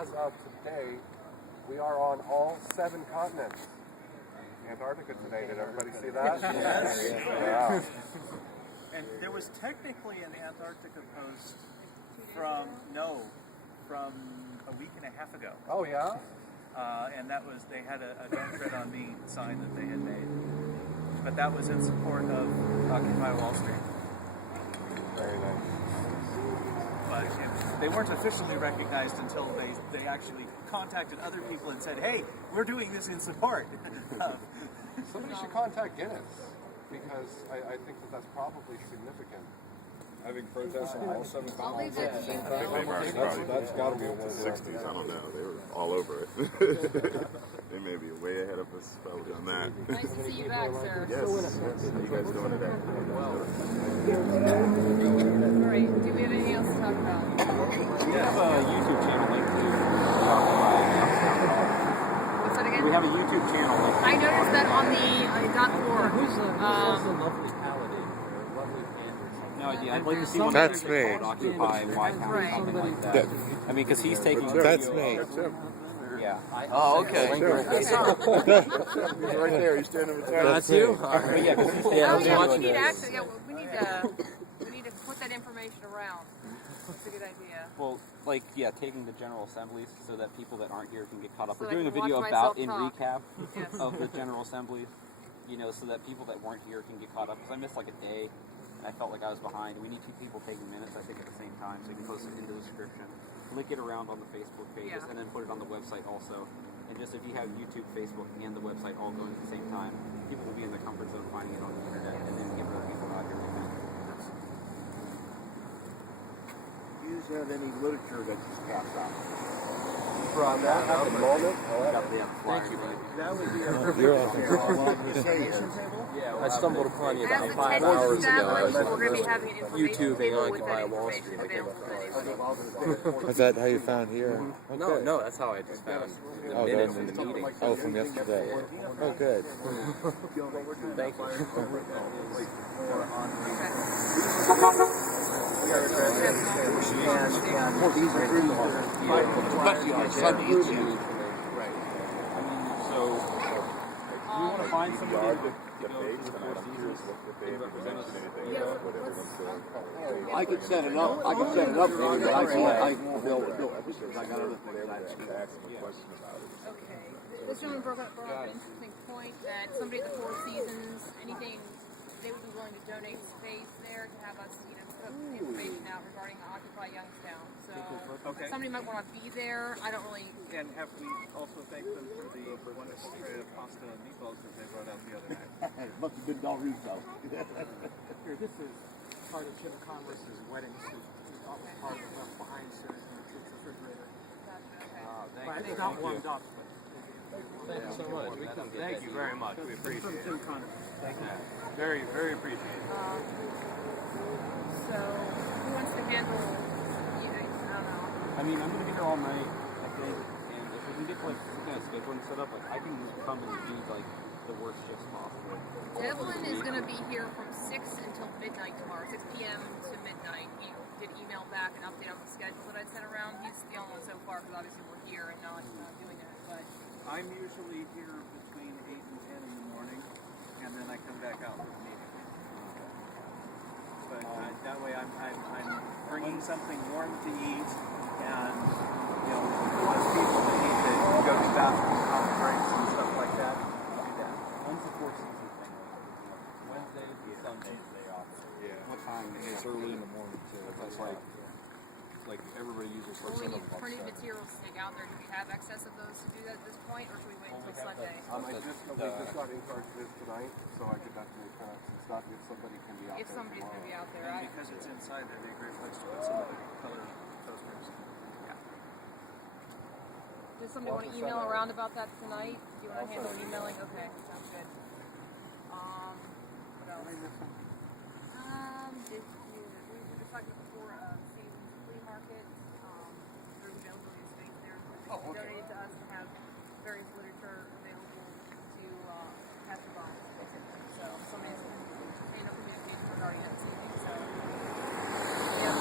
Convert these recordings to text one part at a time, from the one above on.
as of today, we are on all 7 continents. Antarctica today, did everybody see that? Yes. Wow. And there was technically an Antarctica post from a week and a half ago. Oh, yeah? And that was, they had a Don't Tread on Me sign that they had made. But that was in support of Occupy Wall Street. Very nice. But they weren't officially recognized until they actually contacted other people and said, hey, we're doing this in support. Somebody should contact Guinness, because I think that's probably significant. Having protests on all 7 I'll leave continents that at the to same you. time. That's got to be a the win. 60s, I don't know. They were all over it. They may be way ahead of us probably on that. Nice to see you back, sir. Yes. How you guys doing today? All right. Do we have anything else to talk about? We have a YouTube channel link to What's that again? We have a YouTube channel link. I noticed that on the .org. Who's the lovely paladin or lovely pander? No idea. I'd like to see one That's called me. Occupy White House or something like that. I mean, because he's taking. That's me. Yeah. Oh, okay. Link He's right there. He's standing with that. That's you. But yeah, 'cause he's We need to actually. Yeah, we need to put that information around. That's a good idea. Well, like, yeah, taking the General Assemblies so that people that aren't here can get caught up. So We're I doing a can video watch about myself talk. recap Yes. of the General Assemblies, you know, so that people that weren't here can get caught up. Because I missed like a day, and I felt like I was behind. We need 2 people taking minutes, I think, at the same time, so you can post it in the description. Link it around on the Facebook pages, and then put it on the website also. And just if you have YouTube, Facebook, and the website all going at the same time, people will be in the comfort zone finding it on the internet, and then give other people out here to do. Do you have any literature that just pops out? From that at the moment, Thank you, That would be a You're I stumbled upon you As about the 5 tent hours is ago. established, we're going to be having an information YouTubing table with Occupy that Wall information Street. available to anybody. Is that how you found here? No, that's how I just found the Oh, minutes then- in the meeting. Oh, from yesterday. Oh, good. Thank you. Especially on Sunday, it's huge. So, we want to find somebody to go through the 4 seasons and represent us. I could set it up. I could set it up for you, but I won't be able to do it because I got other things I have to do. Okay. This gentleman brought up an interesting point that somebody at the Four Seasons, anything, they would be willing to donate space there to have us, you know, put information out regarding Occupy Youngstown. So somebody might want to be there. I don't really. And have we also thanked them for the wonderful tray of pasta and meatballs that they brought out the other night? It must have been Del Russo. Here, this is part of Jim Congress's wedding suit. Part of the behind Susan, it's refrigerator. Gotcha, okay. But it's not warmed up. But Thank you so much. Thank you very much. We appreciate it. Jim Congress. Thank you. Very, very appreciated. So who wants to handle? You know, I don't know. I mean, I'm going to be here all night, I think, and if we can get like some kind of scheduling set up, like I can come and do like the worst shifts possible. Devlin is going to be here from 6 until midnight tomorrow, 6 p.m. to midnight. He did email back an update on the schedule that I sent around. He's the only one so far because obviously we're here and not doing it. But I'm usually here between 8 and 10 in the morning, and then I come back out for the meeting. But that way I'm bringing something warm to eat, and you know, those people that need to go to bathroom, coffee breaks and stuff like that, do that. When's the 4 season thing? Wednesdays and Sundays they offer. Yeah. What time? It's early in the morning too. That's like everybody usually starts we at need printed materials to take out there. Do we have excess of those to do that at this point, or should we wait until Sunday? We just got in charge of this tonight, so I could definitely print out some stuff if somebody can be out If there somebody's going to be tomorrow. out there, And because it's inside, that'd be a great place to put some of the color toasters. does somebody want to email around about that tonight? Do you want to handle emailing? Okay, sounds good. What else? We were talking before Seasons Flea Market. There's availability of space there. They donated to us to have various literature available to passerby, basically. So somebody's in a communication regarding that this evening. So, yeah.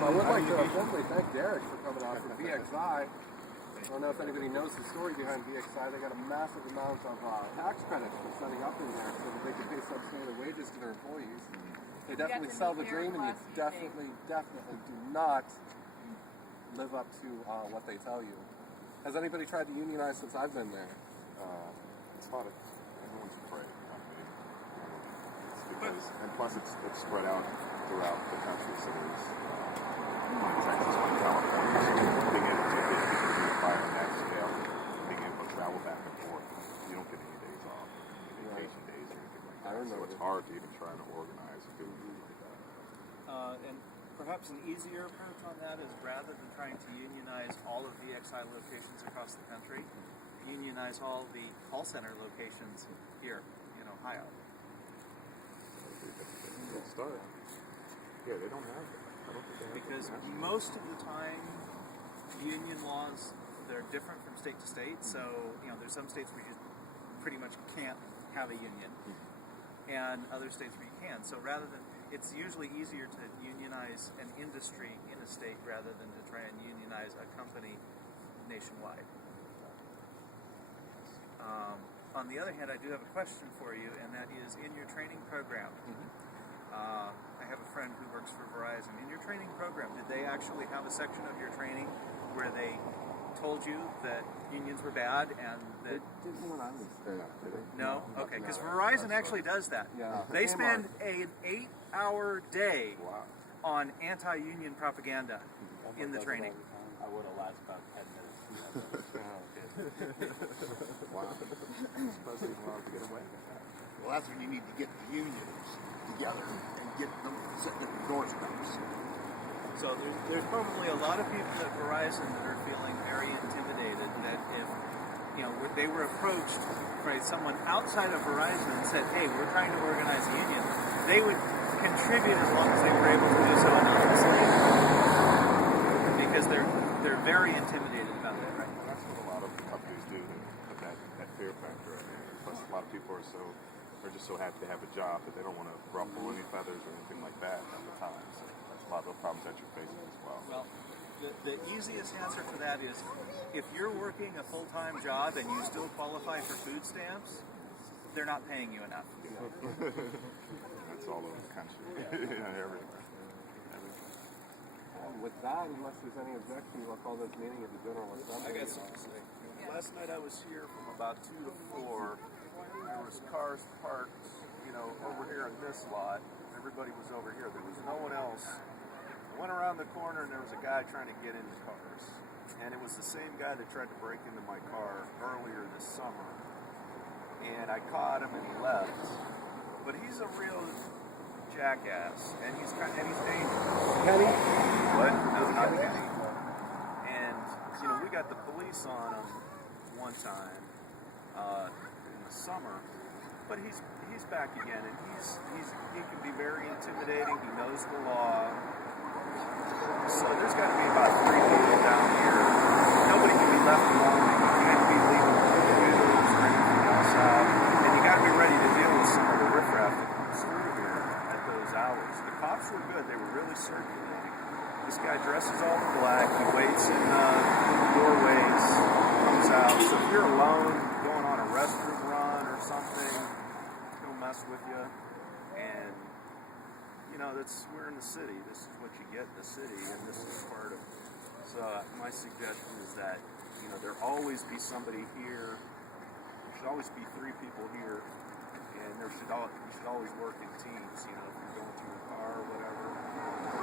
I would like to formally thank Derek for coming out from VXI. I don't know if anybody knows the story behind VXI. They got a massive amount of tax credits for setting up in there so that they can pay substandard wages to their employees. They definitely sell the dream, and you definitely do not live up to what they tell you. Has anybody tried to unionize since I've been there? It's not everyone's afraid. It's because, and plus it's spread out throughout the country, so there's Texas, California, being able to get people to fire on that scale, being able to travel back and forth. You don't get any days off, any vacation days or anything like that. So it's hard to even try to organize and do anything like that. And perhaps an easier approach on that is rather than trying to unionize all of the XI locations across the country, unionize all the call center locations here in Ohio. Good start. Yeah, they don't have that. I don't think they have Because that. most of the time, union laws, they're different from state to state. So, there's some states where you pretty much can't have a union, and other states where you can. So rather than, it's usually easier to unionize an industry in a state rather than to try and unionize a company nationwide. On the other hand, I do have a question for you, and that is in your training program. I have a friend who works for Verizon. In your training program, did they actually have a section of your training where they told you that unions were bad and that... Didn't when I was there. No? Okay, because Verizon actually does that. Yeah. They spend an 8-hour day on anti-union propaganda in the training. I would have lasted about 10 minutes. Wow. Suppose they allowed to get away with that. Well, that's when you need to get the unions together and get them sitting at the doorsteps. So there's probably a lot of people at Verizon that are feeling very intimidated that if, they were approached by someone outside of Verizon and said, hey, we're trying to organize a union, they would contribute as long as they were able to do so anonymously. Because they're very intimidated about that, right? That's what a lot of companies do to put that fear factor in there. Plus, a lot of people are just so happy to have a job that they don't want to ruffle any feathers or anything like that at the time. So that's a lot of the problems that you're facing as well. Well, the easiest answer for that is if you're working a full-time job and you still qualify for food stamps, they're not paying you enough. That's all over the country. Everywhere. With that, unless there's any objections, I'll call this meeting of the General Assembly. I got something to say. Last night I was here from about 2 to 4. There was cars parked, over here in this lot. Everybody was over here. There was no one else. I went around the corner and there was a guy trying to get into cars. And it was the same guy that tried to break into my car earlier this summer. And I caught him and he left. But he's a real jackass, and he's dangerous. Kenny? What? No, not Kenny. And we got the police on him one time in the summer, but he's back again, and he can be very intimidating. He knows the law. So there's got to be about 3 people down here. Nobody can be left alone. You can't be leaving windows or anything else out, and you got to be ready to deal with some of the riffraff that comes through here at those hours. The cops were good. They were really circulating. This guy dresses all in black. He waits in doorways, comes out. So if you're alone, going on a restroom run or something, he'll mess with you. And, we're in the city. This is what you get in the city, and this is part of it. So my suggestion is that, there always be somebody here. There should always be 3 people here. And you should always work in teams, if you're going through a car or whatever.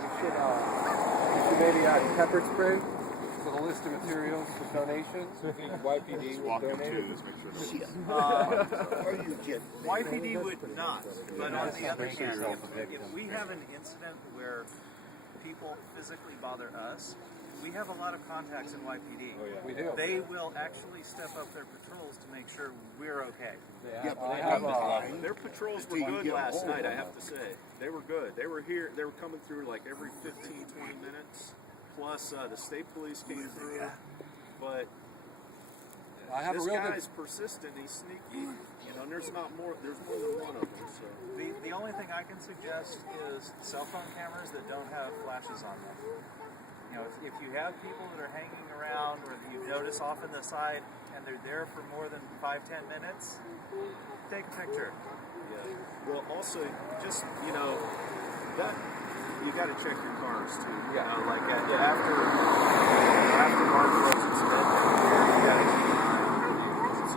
You should maybe add pepper spray to the list of materials for donations. YPD Walk them too, just make sure Shit. Are you kidding? YPD would not, but on the other hand, if we have an incident where people physically bother us, we have a lot of contacts in YPD. We do. They will actually step up their patrols to make sure we're okay. Yeah, but I have Their patrols were good last night, I have to say. They were good. They were here. They were coming through like every 15, 20 minutes. Plus, the state police came through. But I have this a real good. guy's persistent. He's sneaky. You know, and there's more than one of them. So The only thing I can suggest is cell phone cameras that don't have flashes on them. You know, if you have people that are hanging around or that you notice off in the side and they're there for more than 5-10 minutes, take a picture. yeah. Well, also, just that you got to check your cars too. Yeah. Like after March was expended, you got to keep an eye on your vehicles.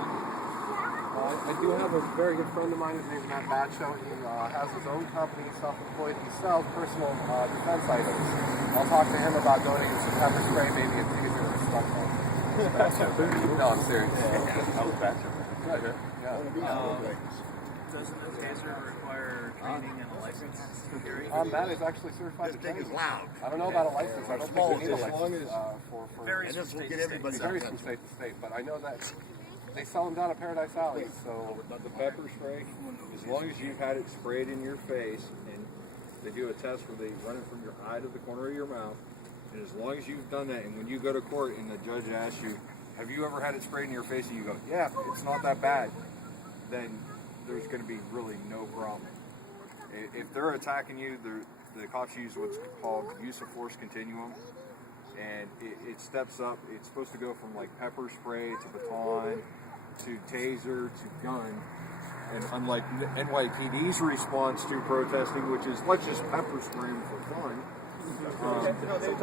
I do have a very good friend of mine. His name's Matt Batcho. He has his own company, self-employed. He sells personal defense items. I'll talk to him about donating some pepper spray, maybe a taser or something. No, I'm serious. How was Batcho? Good. Yeah. Doesn't a taser require training and a license to carry? That is actually certified. This thing is loud. I don't know about a license. I don't think you need a license for Varies And from this will state get to state. everybody it varies from state to state, but I know that they sell them down at Paradise Alley. So The pepper spray, as long as you've had it sprayed in your face, and they do a test where they run it from your eye to the corner of your mouth, and as long as you've done that, and when you go to court and the judge asks you, have you ever had it sprayed in your face, and you go, yeah, it's not that bad, then there's going to be really no problem. If they're attacking you, the cops use what's called use of force continuum, and it steps up. It's supposed to go from like pepper spray to baton to taser to gun. And unlike NYPD's response to protesting, which is let's just pepper spray them for fun.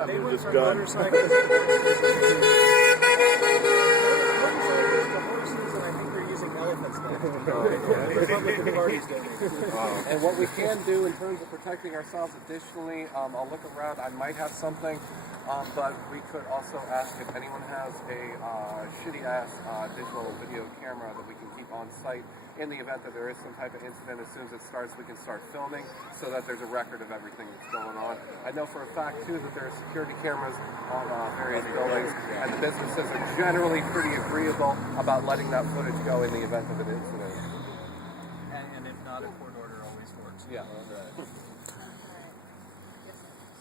They went just from gun. motorcycles to horses, and I think they're using elephants now. Republican Party's doing it. And what we can do in terms of protecting ourselves additionally, I'll look around. I might have something, but we could also ask if anyone has a shitty-ass digital video camera that we can keep on site in the event that there is some type of incident. As soon as it starts, we can start filming so that there's a record of everything that's going on. I know for a fact, too, that there are security cameras on various buildings, and the businesses are generally pretty agreeable about letting that footage go in the event of an incident. And if not, a court order always works. Yeah.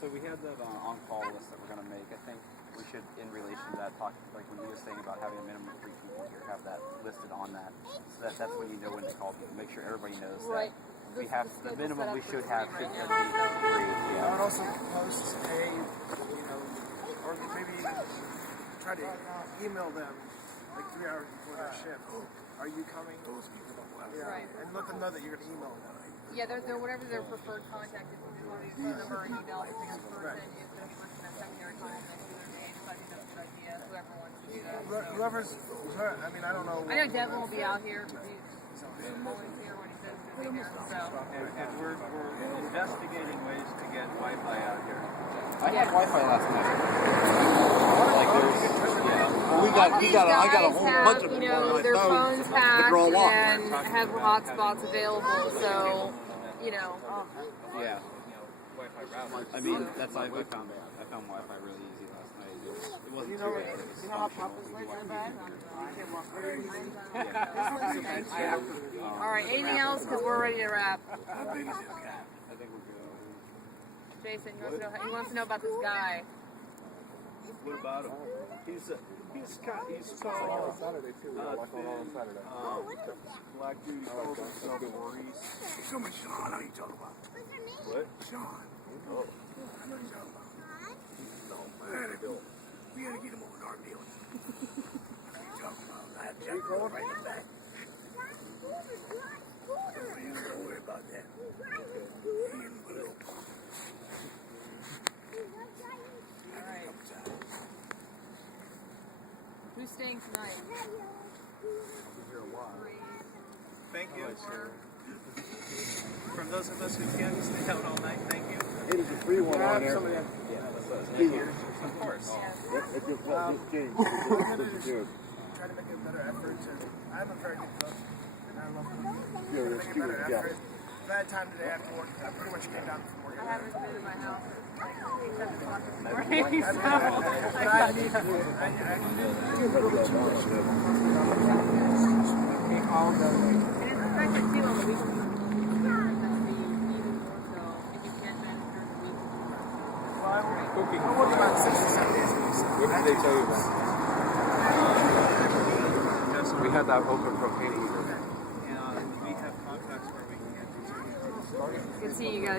So we have that on-call list that we're going to make. I think we should, in relation to that, talk like when you were saying about having a minimum of 3 people here, have that listed on that, so that's when you know when to call people. Make sure everybody knows Right. that we have the minimum we should have should be 3. I would also post or maybe even try to email them like 3 hours before their shift. Are you coming? Yeah. Right. And let them know that you're going to email them. Yeah, they're whatever their preferred contact is. If you want to use phone number or email, depending on the person, if the person has secondary contact next to their name, so I think that's a good idea. Whoever wants to do that. I mean, I don't know. I know Devin will be out here because he's always here when he says he'll be here. So And we're investigating ways to get Wi-Fi out here. I had Wi-Fi last night. Like there's, all these guys I got a whole bunch have, of you them on know, my their phone phones that packed draw lock. and have hotspots available. So, you know. yeah. I mean, that's I found Wi-Fi really easy last night. It wasn't too bad. You know how Papa's lights are bad? All right, anything else? Because we're ready to wrap. I think we're good. Jason, he wants to know about this guy. What about him? He's On tall. Saturday, too. We got a lot going on Saturday. Black dude. He calls himself Maurice. Show me Sean. I know you talking about. What? Sean. Oh. I know you talking about. No, man. We gotta get him over to our dealer. I know you talking about. I have Jack Roll right in the back. Don't worry about that. All right. Who's staying tonight? Thank you. From those of us who can't stay out all night, thank you. Hey, there's a free one on there. Of course. It just changed. Try to make a better effort. I'm a very good cook. And I love cooking. Yeah, Make that's a cute, better yeah. effort. Bad time today after work. I pretty much came down from work. I haven't been in my house since like 7 o'clock this morning, so But I need a little too much. All the And it's expected too on the weekends. That'll be even more so if you can't manage during the week. Cooking. I work about 6 to 7 days a week. So What did they tell you about? We had that open propane heater. And we have contracts where we can't do certain things. Good seeing you guys.